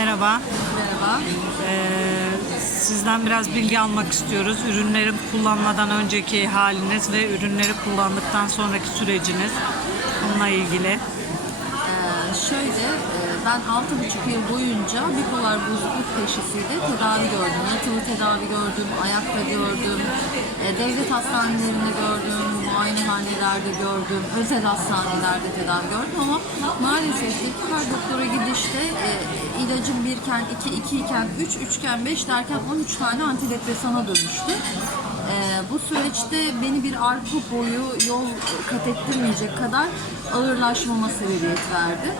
merhaba. Merhaba. Ee, sizden biraz bilgi almak istiyoruz. Ürünleri kullanmadan önceki haliniz ve ürünleri kullandıktan sonraki süreciniz. Bununla ilgili. Ee, şöyle, e, ben 6,5 yıl boyunca bipolar bozukluk teşhisiyle tedavi gördüm. Yatılı tedavi gördüm, ayakta gördüm, e, devlet hastanelerinde gördüm, muayenehanelerde gördüm, özel hastanelerde tedavi gördüm ama maalesef ki her doktora gidişte e, ilacım birken, iki, iki iken, üç, üçken, beş derken 13 tane antidepresana dönüştü. Ee, bu süreçte beni bir arka boyu yol kat ettirmeyecek kadar ağırlaşmama sebebiyet verdi.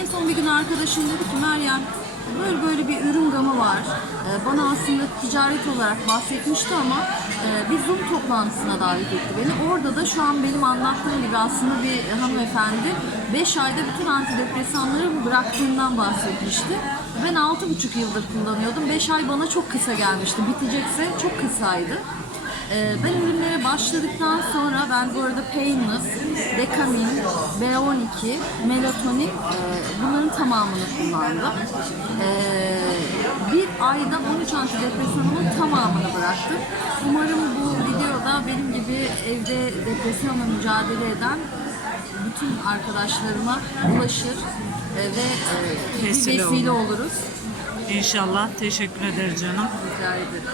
En son bir gün arkadaşım dedi ki Meryem böyle böyle bir ürün gamı var. Ee, bana aslında ticaret olarak bahsetmişti ama e, bir Zoom toplantısına davet etti beni. Orada da şu an benim anlattığım gibi aslında bir hanımefendi 5 ayda bütün antidepresanları bıraktığından bahsetmişti. Ben 6,5 yıldır kullanıyordum. 5 ay bana çok kısa gelmişti. Bitecekse çok kısaydı. Ee, ben ürünlere başladıktan sonra ben bu arada Painless, Dekamin, B12, Melatonin e, bunların tamamını kullandım. Ee, bir ayda 13 antidepresanımın tamamını bıraktım. Umarım bu videoda benim gibi evde depresyonla mücadele eden bütün arkadaşlarıma ulaşır e, ve e, bir Vesile vesile oluruz. İnşallah. Teşekkür ederiz canım. Rica ederim.